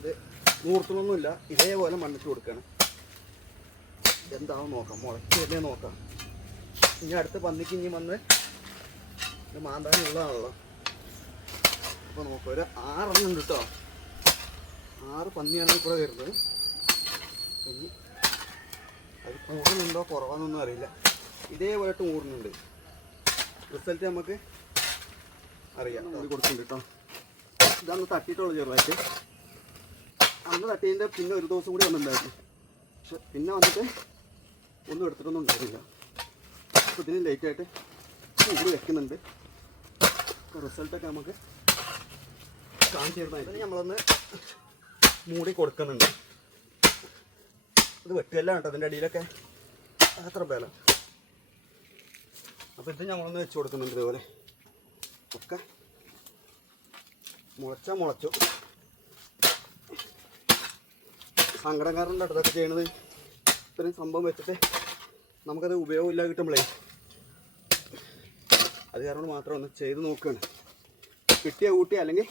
ഇത് നൂർത്തണമൊന്നുമില്ല, ഇതേപോലെ മണ്ണിട്ട് കൊടുക്കണം. എന്താവും നോക്കാം, മുളച്ചല്ലേ നോക്കാം. ഇനി അടുത്ത പന്നിക്ക് ഇനി വന്ന് ഇത് മാന്താനുള്ളതാണല്ലോ. അപ്പോൾ നോക്കാം, ഒരു 6 ഉണ്ട് കേട്ടോ. 6 പന്നിയാണ് ഇവിടെ വരുന്നത്. ഇനി അത് കൂടുന്നുണ്ടോ കുറവാണെന്നൊന്നും അറിയില്ല. ഇതേപോലെ കൂടുന്നുണ്ട്. റിസൾട്ട് നമുക്ക് അറിയാം. അത് കൊടുക്കുന്നുണ്ട് കേട്ടോ. ഇതന്ന് തട്ടിയിട്ടുള്ളൂ ചെറുതായിട്ട്. അന്ന് തട്ടിയതിൻ്റെ പിന്നെ ഒരു ദിവസം കൂടി വന്നിട്ടുണ്ടായിരുന്നു. പക്ഷെ പിന്നെ വന്നിട്ട് ഒന്നും എടുത്തിട്ടൊന്നും ഉണ്ടായിരുന്നില്ല. അപ്പോൾ ഇതിന് ലേറ്റായിട്ട് കൂടി വെക്കുന്നുണ്ട്. റിസൾട്ടൊക്കെ നമുക്ക് കാണിച്ചു തരുന്നതായിട്ട് നമ്മളൊന്ന് മൂടി കൊടുക്കുന്നുണ്ട്. ഇത് വെട്ടുകല്ലാണ് കേട്ടോ അതിൻ്റെ അടിയിലൊക്കെ അത്ര ബലം. അപ്പോൾ ഇത് ഞങ്ങളൊന്ന് വെച്ച് കൊടുക്കുന്നുണ്ട്. ഇതുപോലെ ഒക്കെ മുളച്ചു. സങ്കടക്കാരൻ്റെ അടുത്തൊക്കെ ചെയ്യണത് ഇത്രയും സംഭവം വെച്ചിട്ട് നമുക്കത് ഉപയോഗമില്ല കിട്ടുമ്പോഴേ അത് കാരണം മാത്രം ഒന്ന് ചെയ്ത് നോക്കുകയാണ്. കിട്ടിയ കൂട്ടി അല്ലെങ്കിൽ